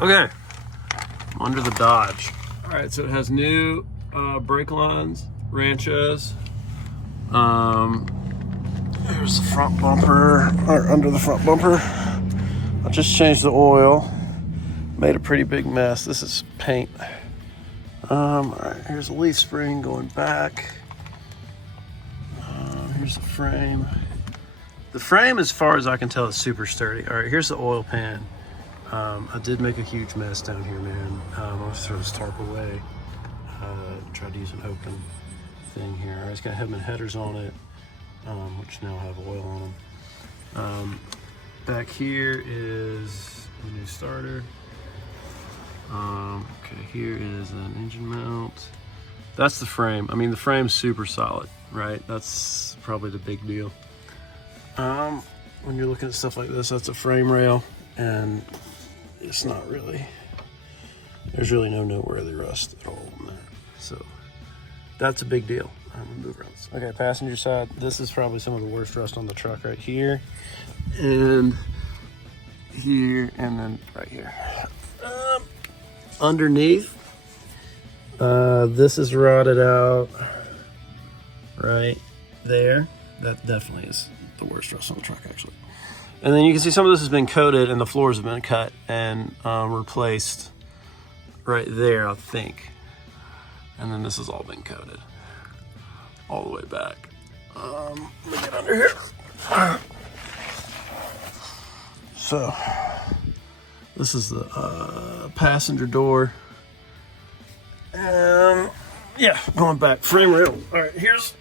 Okay, I'm under the Dodge. All right, so it has new brake lines, Ranchos. Here's the front bumper, or under the front bumper. I just changed the oil. Made a pretty big mess. This is paint. All right, here's a leaf spring going back. Here's the frame. The frame, as far as I can tell, is super sturdy. All right, here's the oil pan. I did make a huge mess down here, man. I'm gonna throw this tarp away. Tried to use an open thing here. All right, it's got head and headers on it, which now have oil on them. Back here is the new starter. Okay, here is an engine mount. That's the frame. I mean, the frame's super solid, right? That's probably the big deal. When you're looking at stuff like this, that's a frame rail, and it's not really, there's really no noteworthy rust at all on that. So that's a big deal. I'm gonna move around this. Okay, passenger side, this is probably some of the worst rust on the truck right here, and here, and then right here. Underneath, this is rotted out right there. That definitely is the worst rust on the truck, actually. And then you can see some of this has been coated and the floors have been cut and replaced right there, I think. And then this has all been coated all the way back. Let me get under here. So this is the passenger door. Yeah, going back, frame rail. All right, here's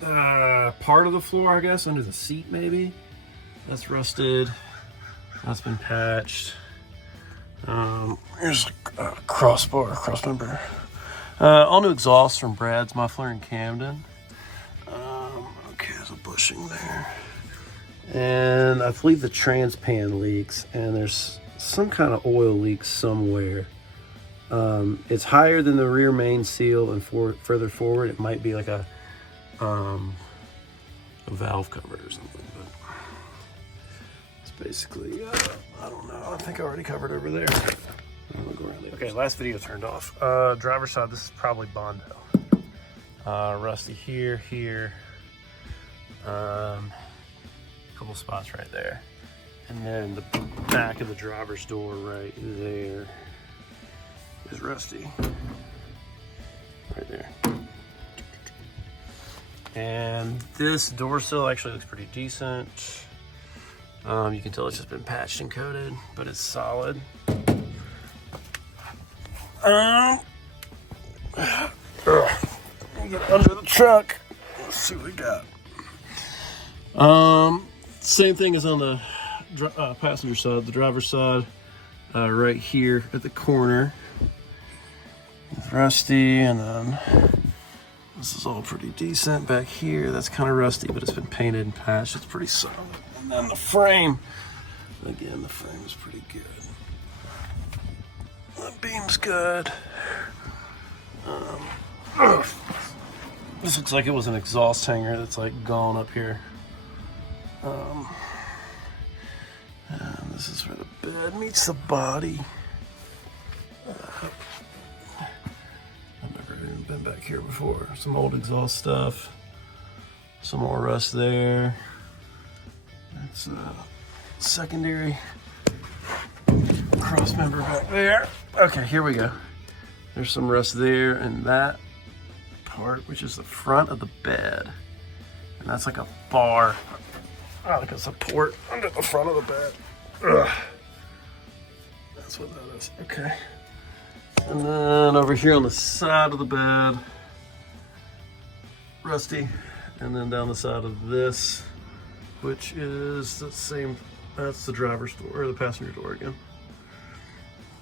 part of the floor, I guess, under the seat maybe. That's rusted. That's been patched. Here's a crossbar, cross member. All new exhaust from Brad's Muffler in Camden. Okay, there's a bushing there. And I believe the trans pan leaks, and there's some kind of oil leak somewhere. It's higher than the rear main seal, and further forward it might be like a valve cover or something, but it's basically I don't know. I think I already covered over there. Okay, last video turned off. Driver's side, this is probably Bondo. Rusty here, couple spots right there, and then the back of the driver's door right there is rusty, right there. And this door sill actually looks pretty decent. You can tell it's just been patched and coated, but it's solid. Let me get under the truck. Let's see what we got. Same thing as on the passenger side. The driver's side, right here at the corner, it's rusty, and then this is all pretty decent. Back here, that's kind of rusty, but it's been painted and patched. It's pretty solid. And then the frame, again, the frame is pretty good. The beam's good. This looks like it was an exhaust hanger that's like gone up here. And this is where the bed meets the body. I've never even been back here before. Some old exhaust stuff. Some more rust there. That's secondary cross member back there. Okay, here we go. There's some rust there, and that part, which is the front of the bed. And that's like a bar, like a support under the front of the bed. Ugh. That's what that is. Okay. And then over here on the side of the bed, rusty. And then down the side of this, which is the same, that's the driver's door, or the passenger door again.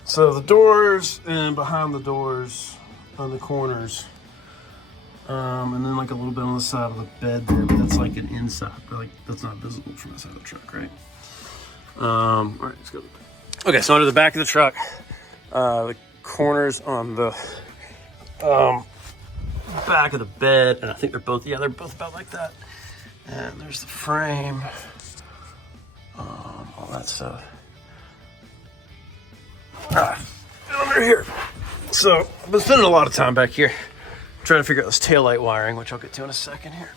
So the doors and behind the doors on the corners, and then like a little bit on the side of the bed there, but that's like an inside, like that's not visible from the side of the truck, right? All right, let's go. Okay, so under the back of the truck, the corners on the back of the bed, and I think they're both about like that. And there's the frame, all that stuff. through here. So I've been spending a lot of time back here trying to figure out this taillight wiring, which I'll get to in a second here.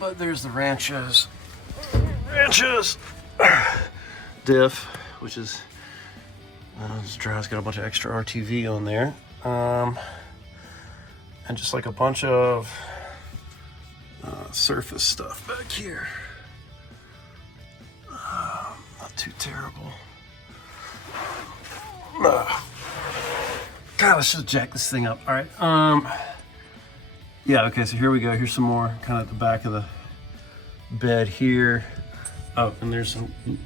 But there's the Ranchos diff, which is this drive's got a bunch of extra RTV on there, and just like a bunch of surface stuff back here. Not too terrible. God, I should have jacked this thing up. All right. Yeah. Okay. So here we go. Here's some more kind of at the back of the bed here. Oh, and there's some. You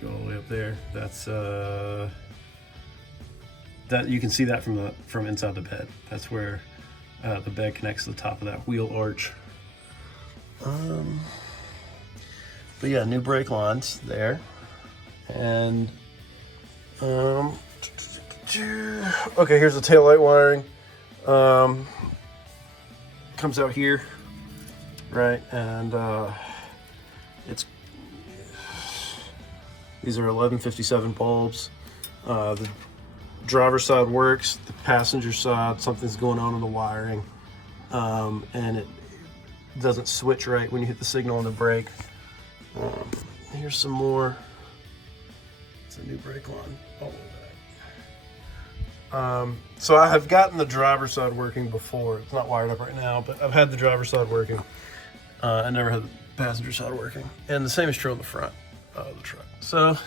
go all the way up there. That's that you can see that from inside the bed. That's where the bed connects to the top of that wheel arch. But yeah, new brake lines there, and okay, here's the taillight wiring. Comes out here, right, and these are 1157 bulbs. The driver's side works. The passenger side, something's going on in the wiring, and it doesn't switch right when you hit the signal on the brake. Here's some more. It's a new brake line all the way back. So I have gotten the driver's side working before. It's not wired up right now, but I've had the driver's side working. I never had the passenger side working. And the same is true on the front of the truck. So,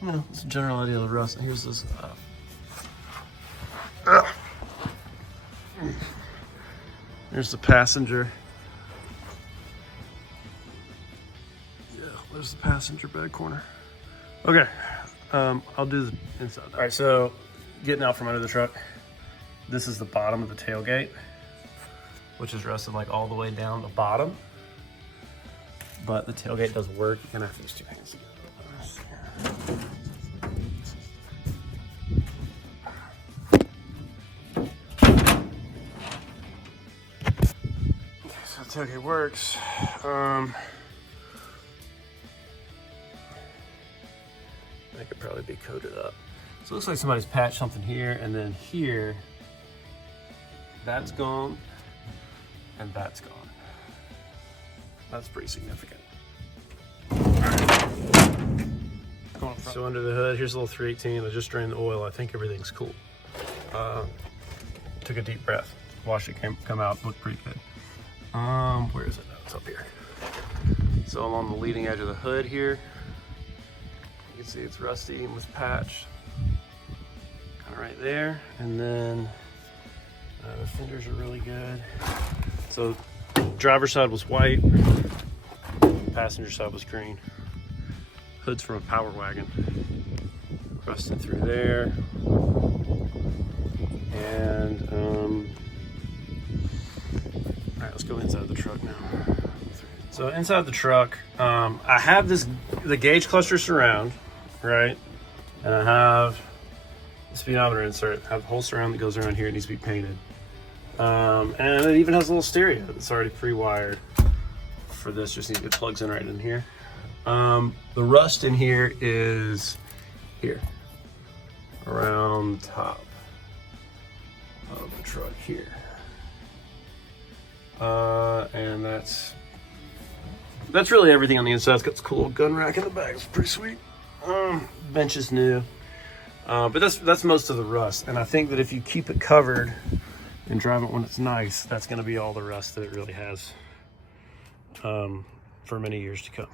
you know, it's a general idea of the rust. Here's this. Here's the passenger. Yeah, there's the passenger bed corner. Okay, I'll do the inside. All right, so getting out from under the truck, this is the bottom of the tailgate, which is rusted like all the way down the bottom. But the tailgate does work. You're gonna have these two hands together. Okay, so the tailgate works. That could probably be coated up. So it looks like somebody's patched something here, and then here, that's gone, and that's gone. That's pretty significant. So under the hood, here's a little 318. I just drained the oil. I think everything's cool. Took a deep breath. Watched it come out. Looked pretty good. Where is it? Oh, it's up here. So along the leading edge of the hood here, you can see it's rusty and was patched. Kind of right there. And then the fenders are really good. So driver's side was white, passenger side was green. Hood's from a power wagon. Rusted through there. And all right, let's go inside the truck now. So inside the truck, I have the gauge cluster surround, right? And I have the speedometer insert. I have the whole surround that goes around here. It needs to be painted. And it even has a little stereo that's already pre-wired for this. Just needs to get plugs in right in here. The rust in here is here, around the top of the truck here. And that's really everything on the inside. It's got this cool little gun rack in the back. It's pretty sweet. Bench is new. But that's most of the rust. And I think that if you keep it covered and drive it when it's nice, that's going to be all the rust that it really has for many years to come.